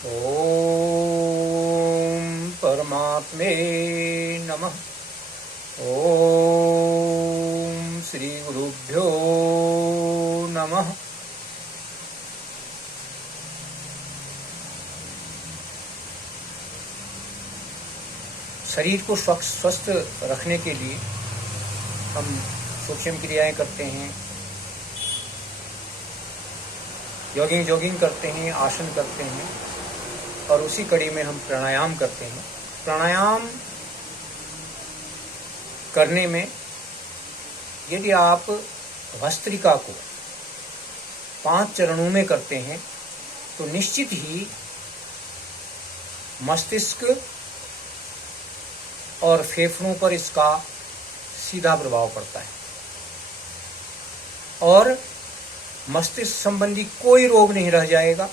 ओम परमात्मे नमः। ओम श्री गुरुभ्यो नमः। शरीर को स्वस्थ रखने के लिए हम सूक्ष्म क्रियाएं करते हैं, जॉगिंग करते हैं, आसन करते हैं और उसी कड़ी में हम प्राणायाम करते हैं। प्राणायाम करने में यदि आप भस्त्रिका को 5 चरणों में करते हैं तो निश्चित ही मस्तिष्क और फेफड़ों पर इसका सीधा प्रभाव पड़ता है और मस्तिष्क संबंधी कोई रोग नहीं रह जाएगा,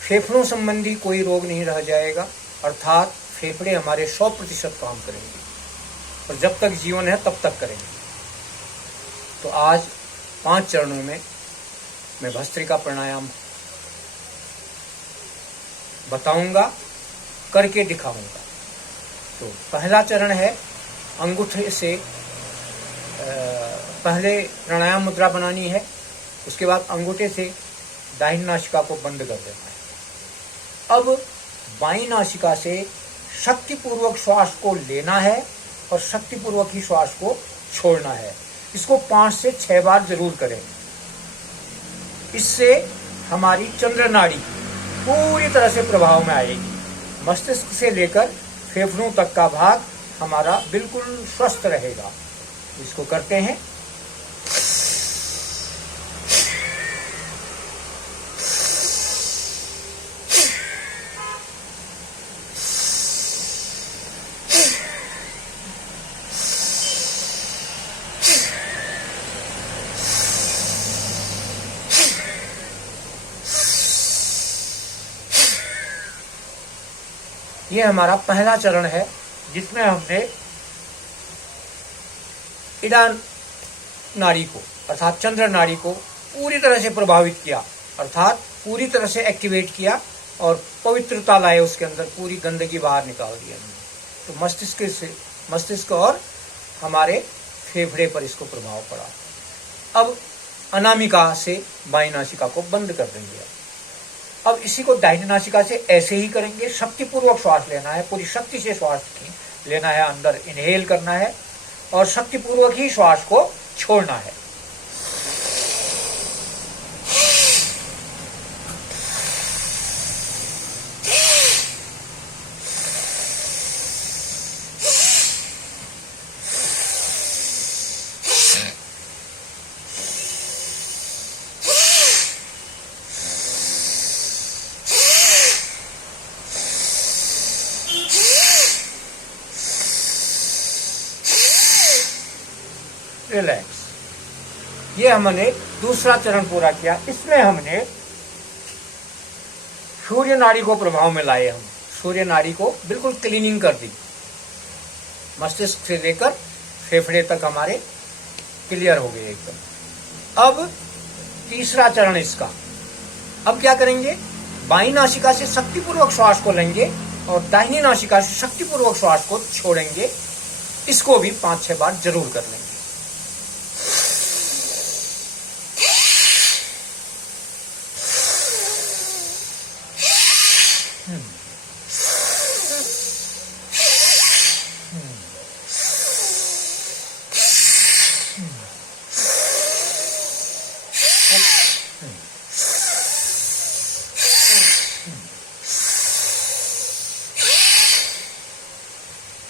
फेफड़ों संबंधी कोई रोग नहीं रह जाएगा, अर्थात फेफड़े हमारे 100% काम करेंगे और जब तक जीवन है तब तक करेंगे। तो आज 5 चरणों में मैं भस्त्रिका प्राणायाम बताऊंगा, करके दिखाऊंगा। तो पहला चरण है अंगूठे से पहले प्राणायाम मुद्रा बनानी है, उसके बाद अंगूठे से दाहिनी नासिका को बंद कर देना है। अब बाईं नासिका से शक्तिपूर्वक श्वास को लेना है और शक्तिपूर्वक ही श्वास को छोड़ना है। इसको 5 से 6 बार जरूर करें। इससे हमारी चंद्र नाड़ी पूरी तरह से प्रभाव में आएगी। मस्तिष्क से लेकर फेफड़ों तक का भाग हमारा बिल्कुल स्वस्थ रहेगा। इसको करते हैं। ये हमारा पहला चरण है जिसमें हमने इड़ा नाड़ी को अर्थात चंद्र नाड़ी को पूरी तरह से प्रभावित किया, अर्थात पूरी तरह से एक्टिवेट किया और पवित्रता लाए, उसके अंदर पूरी गंदगी बाहर निकाल दिया हमने। तो मस्तिष्क और हमारे फेफड़े पर इसको प्रभाव पड़ा। अब अनामिका से बाईं नासिका को बंद कर देंगे। अब इसी को दाहिनी नासिका से ऐसे ही करेंगे। शक्तिपूर्वक श्वास लेना है, पूरी शक्ति से श्वास लेना है, अंदर इनहेल करना है और शक्तिपूर्वक ही श्वास को छोड़ना है। रिलैक्स। ये हमने दूसरा चरण पूरा किया। इसमें हमने सूर्य नाड़ी को प्रभाव में लाए। हम सूर्य नाड़ी को बिल्कुल क्लीनिंग कर दी, मस्तिष्क से लेकर फेफड़े तक हमारे क्लियर हो गए एकदम। अब तीसरा चरण इसका। अब क्या करेंगे, बाईं नासिका से शक्तिपूर्वक श्वास को लेंगे और दाहिनी नासिका से शक्तिपूर्वक श्वास को छोड़ेंगे। इसको भी 5-6 बार जरूर कर लेंगे।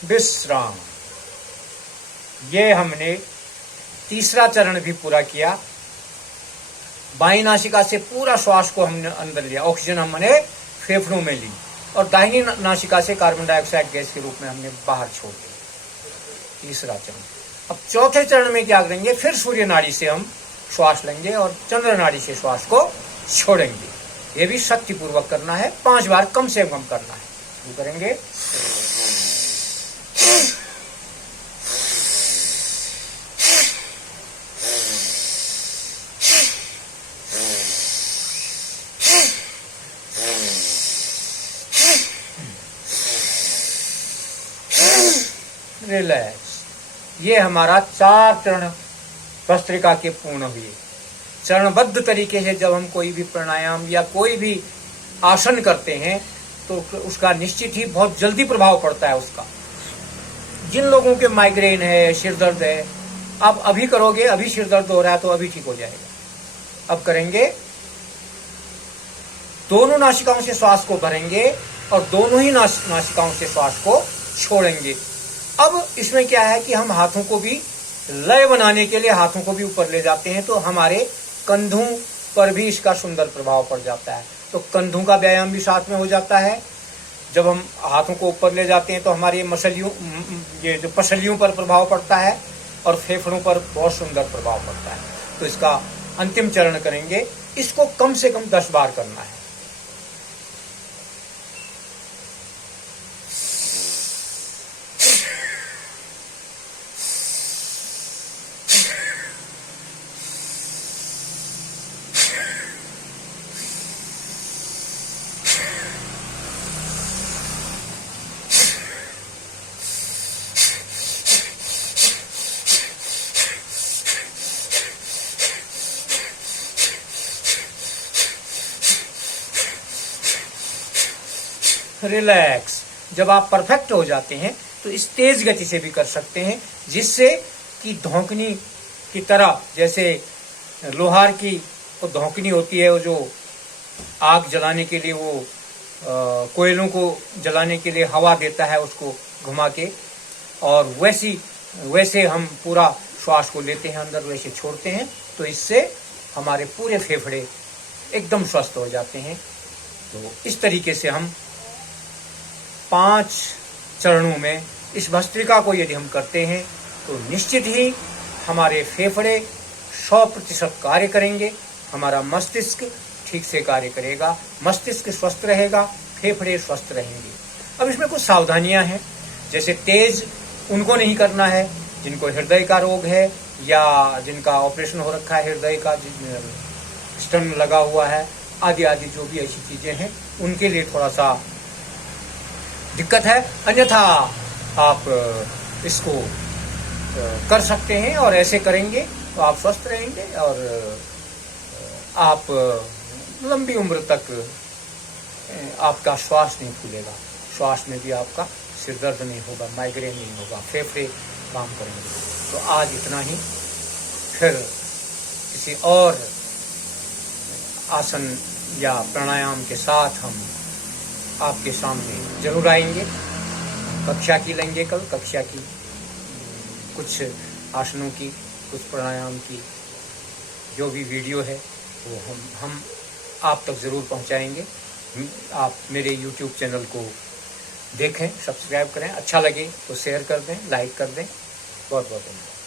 विश्राम। ये हमने तीसरा चरण भी पूरा किया। बाईं नासिका से पूरा श्वास को हमने अंदर लिया, ऑक्सीजन हमने फेफड़ों में ली और दाहिनी नासिका से कार्बन डाइऑक्साइड गैस के रूप में हमने बाहर छोड़ दी। तीसरा चरण। अब चौथे चरण में क्या करेंगे, फिर सूर्य नाड़ी से हम श्वास लेंगे और चंद्र नाड़ी से श्वास को छोड़ेंगे। ये भी शक्तिपूर्वक करना है, 5 बार कम से कम करना है। शुरू करेंगे। रिलैक्स। ये हमारा 4 चरण भस्त्रिका के पूर्ण हुए। चरणबद्ध तरीके से जब हम कोई भी प्राणायाम या कोई भी आसन करते हैं तो उसका निश्चित ही बहुत जल्दी प्रभाव पड़ता है उसका। जिन लोगों के माइग्रेन है, सिर दर्द है, आप अभी करोगे, अभी सिर दर्द हो रहा है तो अभी ठीक हो जाएगा। अब करेंगे, दोनों नासिकाओं से श्वास को भरेंगे और दोनों ही नासिकाओं से श्वास को छोड़ेंगे। अब इसमें क्या है कि हम हाथों को भी लय बनाने के लिए हाथों को भी ऊपर ले जाते हैं, तो हमारे कंधों पर भी इसका सुंदर प्रभाव पड़ जाता है। तो कंधों का व्यायाम भी साथ में हो जाता है। जब हम हाथों को ऊपर ले जाते हैं तो हमारी मसलियों, ये जो पसलियों पर प्रभाव पड़ता है और फेफड़ों पर बहुत सुंदर प्रभाव पड़ता है। तो इसका अंतिम चरण करेंगे। इसको कम से कम 10 बार करना है। रिलैक्स। जब आप परफेक्ट हो जाते हैं तो इस तेज गति से भी कर सकते हैं, जिससे कि धौंकनी की तरह, जैसे लोहार की वो धौंकनी होती है, वो जो आग जलाने के लिए, वो कोयलों को जलाने के लिए हवा देता है उसको घुमा के, और वैसे हम पूरा श्वास को लेते हैं अंदर, वैसे छोड़ते हैं। तो इससे हमारे पूरे फेफड़े एकदम स्वस्थ हो जाते हैं। तो इस तरीके से हम 5 चरणों में इस भस्त्रिका को यदि हम करते हैं तो निश्चित ही हमारे फेफड़े 100% कार्य करेंगे, हमारा मस्तिष्क ठीक से कार्य करेगा, मस्तिष्क स्वस्थ रहेगा, फेफड़े स्वस्थ रहेंगे। अब इसमें कुछ सावधानियां हैं, जैसे तेज उनको नहीं करना है जिनको हृदय का रोग है या जिनका ऑपरेशन हो रखा है, हृदय का स्टन लगा हुआ है, आदि आदि जो भी ऐसी चीजें हैं उनके लिए थोड़ा सा दिक्कत है। अन्यथा आप इसको कर सकते हैं और ऐसे करेंगे तो आप स्वस्थ रहेंगे और आप लंबी उम्र तक आपका श्वास नहीं फूलेगा, श्वास में भी आपका सिर दर्द नहीं होगा, माइग्रेन नहीं होगा, फेफड़े काम करेंगे। तो आज इतना ही, फिर किसी और आसन या प्राणायाम के साथ हम आपके सामने जरूर आएंगे। कक्षा की लेंगे कल, कक्षा की कुछ आसनों की, कुछ प्राणायाम की जो भी वीडियो है वो हम आप तक ज़रूर पहुंचाएंगे। आप मेरे YouTube चैनल को देखें, सब्सक्राइब करें, अच्छा लगे तो शेयर कर दें, लाइक कर दें। बहुत बहुत धन्यवाद।